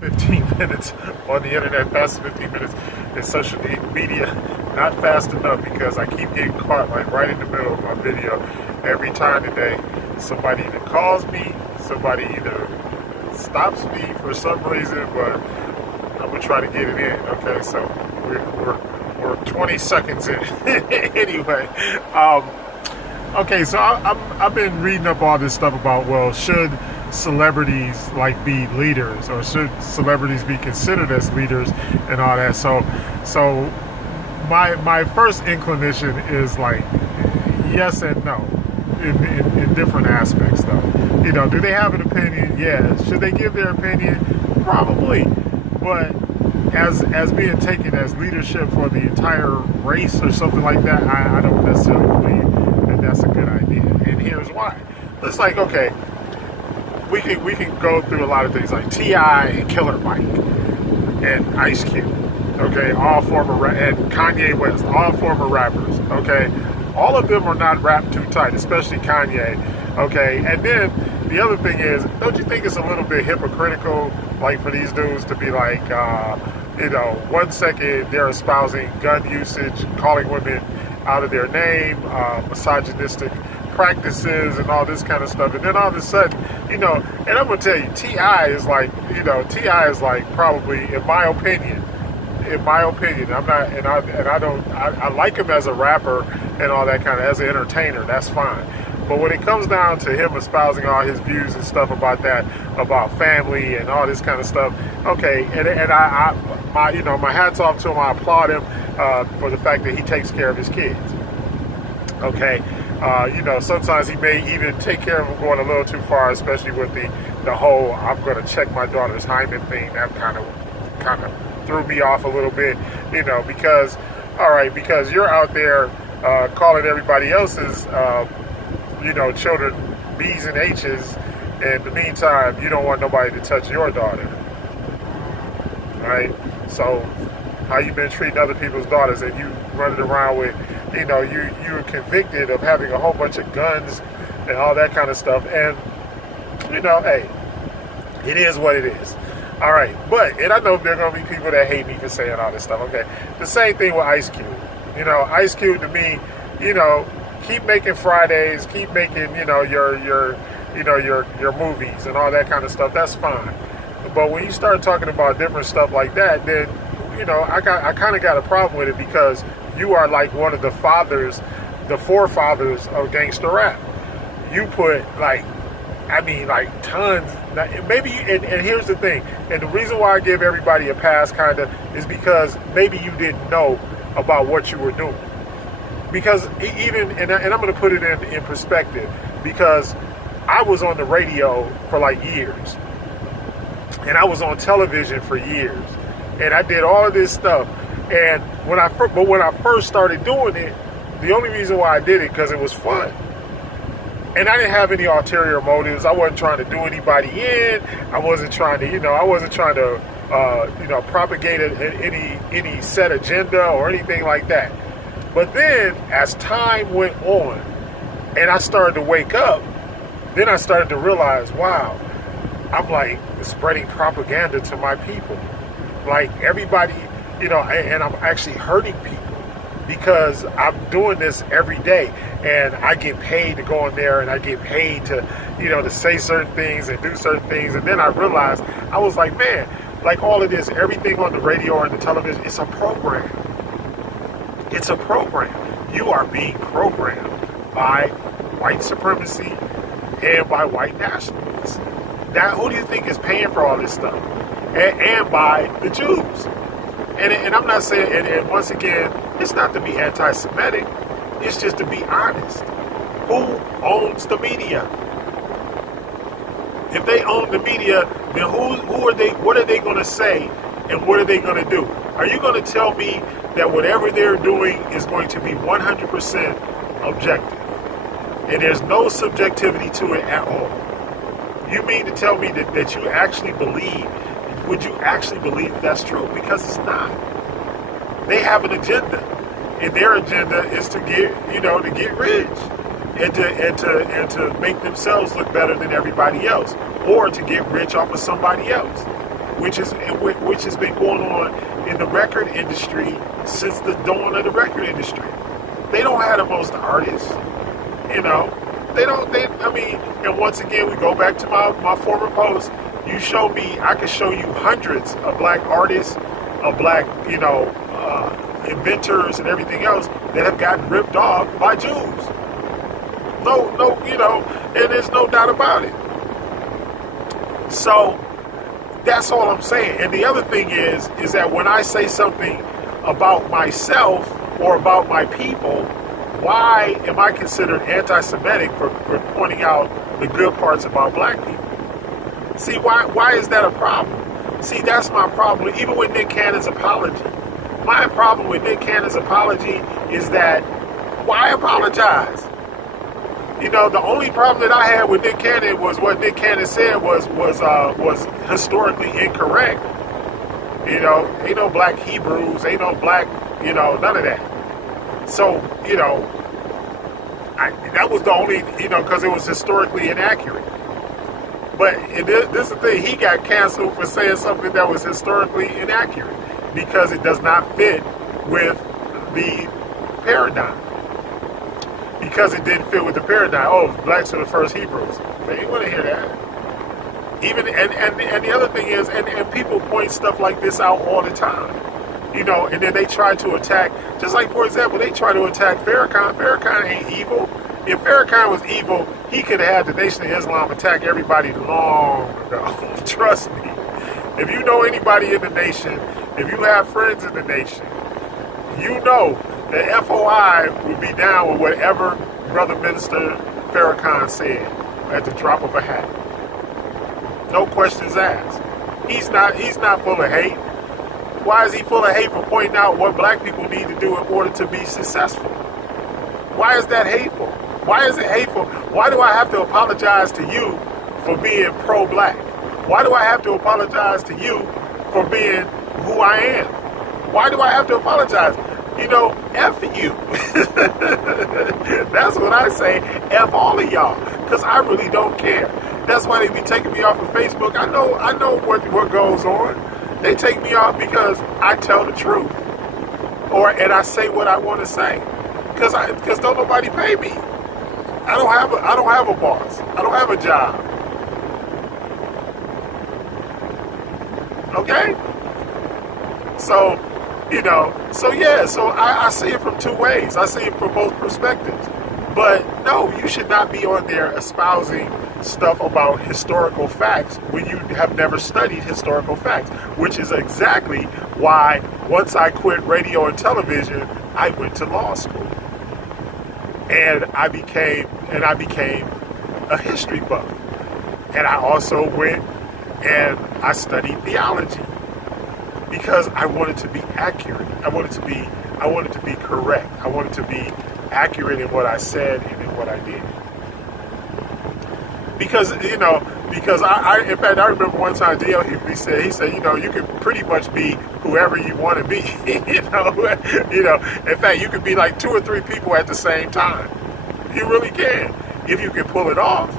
15 minutes on the internet, fast 15 minutes in social media. Not fast enough because I keep getting caught like right in the middle of my video every time today. Somebody either calls me, somebody either stops me for some reason, but I'm gonna try to get it in. Okay, so we're 20 seconds in anyway. Okay, so I've been reading up all this stuff about, well, should celebrities like be leaders, or should celebrities be considered as leaders and all that. So my first inclination is like yes and no in different aspects though. You know, do they have an opinion? Yes. Should they give their opinion? Probably. But as being taken as leadership for the entire race or something like that, I don't necessarily believe that that's a good idea. And here's why. It's like, okay, we can go through a lot of things like T.I. and Killer Mike and Ice Cube, okay, all former, and Kanye West, all former rappers, okay. All of them are not wrapped too tight, especially Kanye, okay. And then the other thing is, don't you think it's a little bit hypocritical, like for these dudes to be like, you know, 1 second they're espousing gun usage, calling women out of their name, misogynistic practices and all this kind of stuff, and then all of a sudden, you know, and I'm gonna tell you, T.I. is like, you know, T.I. is like probably, in my opinion, I'm not, and I like him as a rapper and all that kind of, as an entertainer, that's fine. But when it comes down to him espousing all his views and stuff about that, about family and all this kind of stuff, okay, and my, you know, my hat's off to him. I applaud him for the fact that he takes care of his kids. Okay. You know, sometimes he may even take care of them going a little too far, especially with the whole I'm going to check my daughter's hymen thing. That kind of threw me off a little bit, you know, because, all right, because you're out there calling everybody else's, you know, children B's and H's, and in the meantime, you don't want nobody to touch your daughter, right? So how you been treating other people's daughters, and you running around with, you know, you're convicted of having a whole bunch of guns and all that kind of stuff. And, you know, hey, it is what it is. All right. But, and I know there are going to be people that hate me for saying all this stuff. Okay. The same thing with Ice Cube. You know, Ice Cube to me, you know, keep making Fridays, keep making, you know, your movies and all that kind of stuff. That's fine. But when you start talking about different stuff like that, then, you know, I kind of got a problem with it, because you are like one of the fathers, the forefathers of gangster rap. You put like, I mean, like tons, maybe, and here's the thing, and the reason why I give everybody a pass kind of is because maybe you didn't know about what you were doing. Because even, and I'm going to put it in perspective, because I was on the radio for like years, and I was on television for years, and I did all of this stuff. And when I first started doing it, the only reason why I did it because it was fun, and I didn't have any ulterior motives. I wasn't trying to do anybody in. I wasn't trying to, you know, you know, propagate any set agenda or anything like that. But then, as time went on, and I started to wake up, then I started to realize, wow, I'm like spreading propaganda to my people, like everybody. You know, and I'm actually hurting people because I'm doing this every day, and I get paid to go in there, and I get paid to, you know, to say certain things and do certain things. And then I realized, I was like, man, like all of this, everything on the radio or the television, it's a program. It's a program. You are being programmed by white supremacy and by white nationalists. Now, who do you think is paying for all this stuff? And by the Jews. And I'm not saying, and once again, it's not to be anti-Semitic. It's just to be honest. Who owns the media? If they own the media, then who are they? What are they going to say? And what are they going to do? Are you going to tell me that whatever they're doing is going to be 100% objective? And there's no subjectivity to it at all. You mean to tell me that you actually believe? Would you actually believe that's true? Because it's not. They have an agenda, and their agenda is to get, you know, to get rich, and to make themselves look better than everybody else, or to get rich off of somebody else. which has been going on in the record industry since the dawn of the record industry. They don't have the most artists, you know. And once again, we go back to my former post. You show me, I can show you hundreds of black artists, of black, inventors and everything else that have gotten ripped off by Jews. No, and there's no doubt about it. So that's all I'm saying. And the other thing is that when I say something about myself or about my people, why am I considered anti-Semitic for pointing out the good parts about black people? See, why is that a problem? See, that's my problem. Even with Nick Cannon's apology. My problem with Nick Cannon's apology is that, why apologize? The only problem that I had with Nick Cannon was what Nick Cannon said was historically incorrect. Ain't no black Hebrews, ain't no black, none of that. So, that was the only, because it was historically inaccurate. But this is the thing, he got canceled for saying something that was historically inaccurate because it does not fit with the paradigm. Because it didn't fit with the paradigm. Oh, blacks are the first Hebrews. They didn't want to hear that. Even and the other thing is, and people point stuff like this out all the time. And then they try to attack, just like, for example, they try to attack Farrakhan. Farrakhan ain't evil. If Farrakhan was evil, he could have had the Nation of Islam attack everybody long ago. Trust me. If you know anybody in the nation, if you have friends in the nation, you know that FOI would be down with whatever Brother Minister Farrakhan said at the drop of a hat. No questions asked. He's not full of hate. Why is he full of hate for pointing out what black people need to do in order to be successful? Why is that hateful? Why is it hateful? Why do I have to apologize to you for being pro-black? Why do I have to apologize to you for being who I am? Why do I have to apologize? F you. That's what I say. F all of y'all. Because I really don't care. That's why they be taking me off of Facebook. I know what goes on. They take me off because I tell the truth. And I say what I want to say. Because don't nobody pay me. I don't have a boss. I don't have a job. Okay? So I see it from two ways. I see it from both perspectives. But no, you should not be on there espousing stuff about historical facts when you have never studied historical facts, which is exactly why once I quit radio and television, I went to law school. And I became a history buff. And I also went and I studied theology. Because I wanted to be accurate. I wanted to be correct. I wanted to be accurate in what I said and in what I did. Because I in fact I remember one time D.L. Hughley said, you can pretty much be whoever you want to be. In fact you could be like 2 or 3 people at the same time. You really can, if you can pull it off.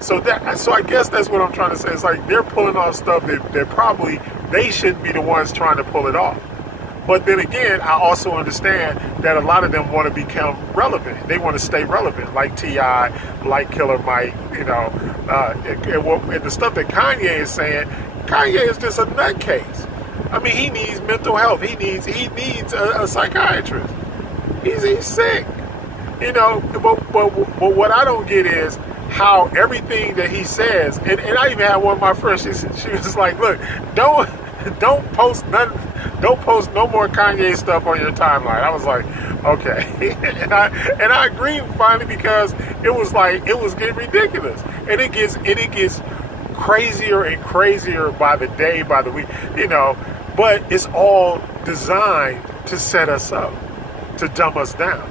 So I guess that's what I'm trying to say. It's like they're pulling off stuff that probably they shouldn't be the ones trying to pull it off. But then again, I also understand that a lot of them want to become relevant. They want to stay relevant, like T.I., like Killer Mike, and the stuff that Kanye is saying. Kanye is just a nutcase. I mean, he needs mental health. He needs a psychiatrist. He's sick. But what I don't get is how everything that he says, and I even had one of my friends, she was like, look, don't post no more Kanye stuff on your timeline. I was like, okay. and I agreed finally, because it was getting ridiculous. And it gets crazier and crazier by the day, by the week, but it's all designed to set us up, to dumb us down.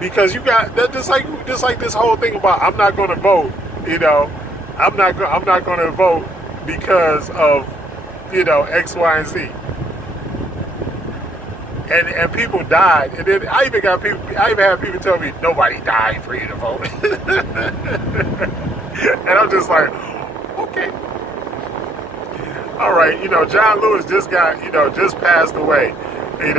Because you got that, just like this whole thing about I'm not going to vote. I'm not going to vote because of X, Y, and Z. And people died, and then I even had people tell me nobody died for you to vote. And I'm just like, okay, All right, John Lewis just got, just passed away, and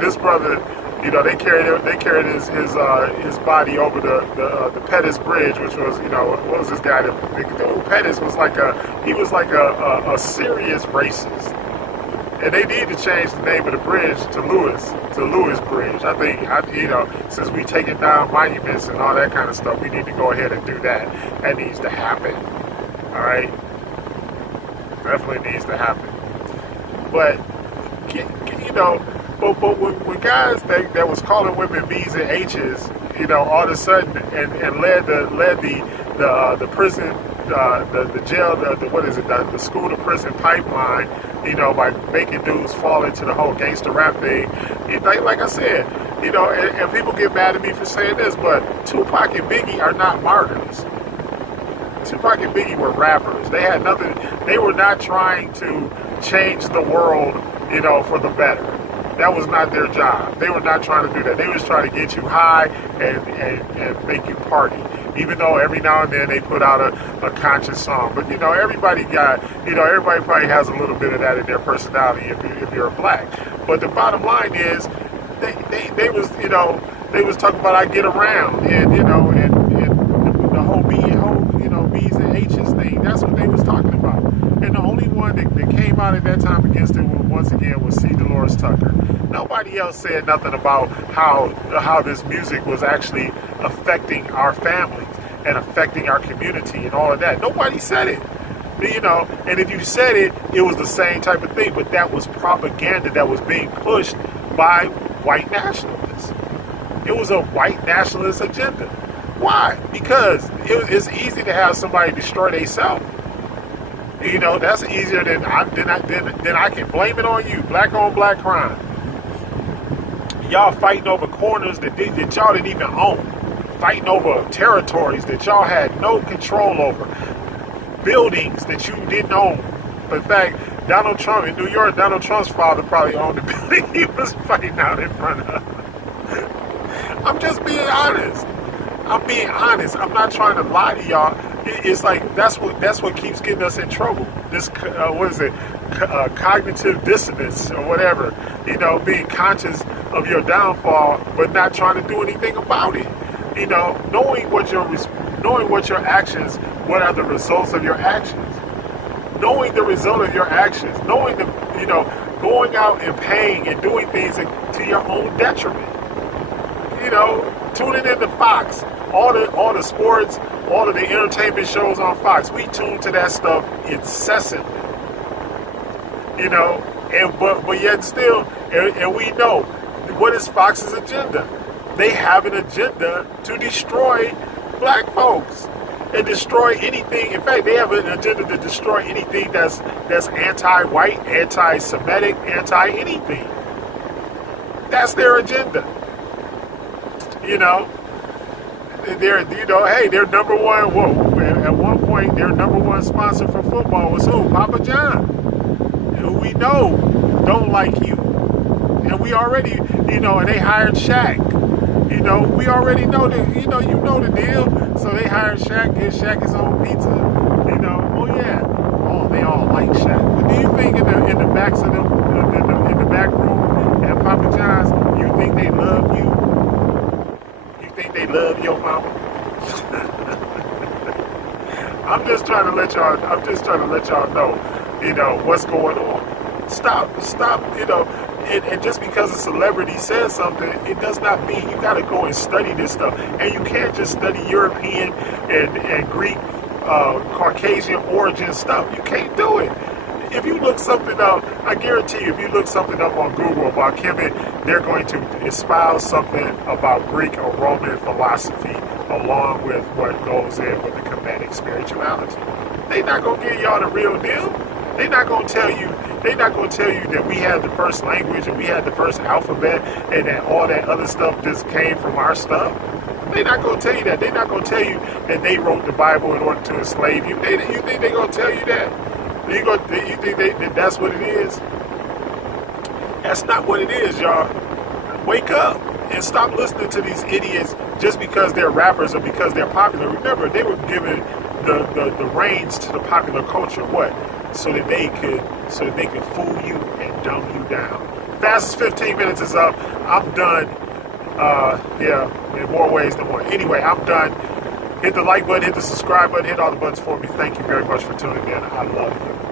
this brother, they carried his body over the Pettus Bridge, which was, what was this guy? Pettus was like a serious racist, and they need to change the name of the bridge to Lewis Bridge. I think, since we taking down monuments and all that kind of stuff, we need to go ahead and do that. That needs to happen. All right, definitely needs to happen. But But when guys that was calling women B's and H's, all of a sudden and led the prison, the jail, the school to prison pipeline, by making dudes fall into the whole gangster rap thing. Like I said, and people get mad at me for saying this, but Tupac and Biggie are not martyrs. Tupac and Biggie were rappers. They had nothing. They were not trying to change the world, for the better. That was not their job. They were not trying to do that. They was trying to get you high and make you party. Even though every now and then they put out a conscious song. But, everybody probably has a little bit of that in their personality if you're a black. But the bottom line is, they was talking about I get around and the whole B's and H's thing. That's what they was talking about. And the only one that came out at that time against it once again was C. Dolores Tucker. Nobody else said nothing about how this music was actually affecting our families and affecting our community and all of that. Nobody said it. And if you said it, it was the same type of thing, but that was propaganda that was being pushed by white nationalists. It was a white nationalist agenda. Why? Because it's easy to have somebody destroy themselves. That's easier than I can blame it on you. Black on black crime. Y'all fighting over corners that y'all didn't even own. Fighting over territories that y'all had no control over. Buildings that you didn't own. In fact, Donald Trump in New York, Donald Trump's father probably owned the building he was fighting out in front of. I'm just being honest. I'm being honest. I'm not trying to lie to y'all. It's like that's what keeps getting us in trouble. This cognitive dissonance or whatever. Being conscious of your downfall, but not trying to do anything about it. Knowing what your actions, what are the results of your actions. Knowing the result of your actions. Knowing going out and paying and doing things to your own detriment. Tuning into Fox. All the sports, all of the entertainment shows on Fox, we tune to that stuff incessantly. But yet still, and we know, what is Fox's agenda? They have an agenda to destroy black folks and destroy anything. In fact, they have an agenda to destroy anything that's anti-white, anti-Semitic, anti-anything. That's their agenda. Their number one, at one point, their number one sponsor for football was who? Papa John, who we know don't like you. And we already, and they hired Shaq. We already know that, you know the deal. So they hired Shaq, give Shaq his own pizza. They all like Shaq. But do you think in the backs of them, in the back room at Papa John's, you think they love you? Think they love your mama? I'm just trying to let y'all know, what's going on. Stop, and just because a celebrity says something, it does not mean you gotta go and study this stuff. And you can't just study European and Greek, Caucasian origin stuff. You can't do it. If you look something up, I guarantee you, if you look something up on Google about Kemet, they're going to espouse something about Greek or Roman philosophy along with what goes in with the Kemetic spirituality. They're not going to give y'all the real deal. They're not going to tell you that we had the first language and we had the first alphabet and that all that other stuff just came from our stuff. They're not going to tell you that. They're not going to tell you that they wrote the Bible in order to enslave you. You think they're going to tell you that? You think that's what it is? That's not what it is, y'all. Wake up and stop listening to these idiots just because they're rappers or because they're popular. Remember, they were given the reins to the popular culture, so that they could fool you and dumb you down. Fastest 15 minutes is up. I'm done. Yeah, in more ways than one. Anyway, I'm done. Hit the like button, hit the subscribe button, hit all the buttons for me. Thank you very much for tuning in. I love you.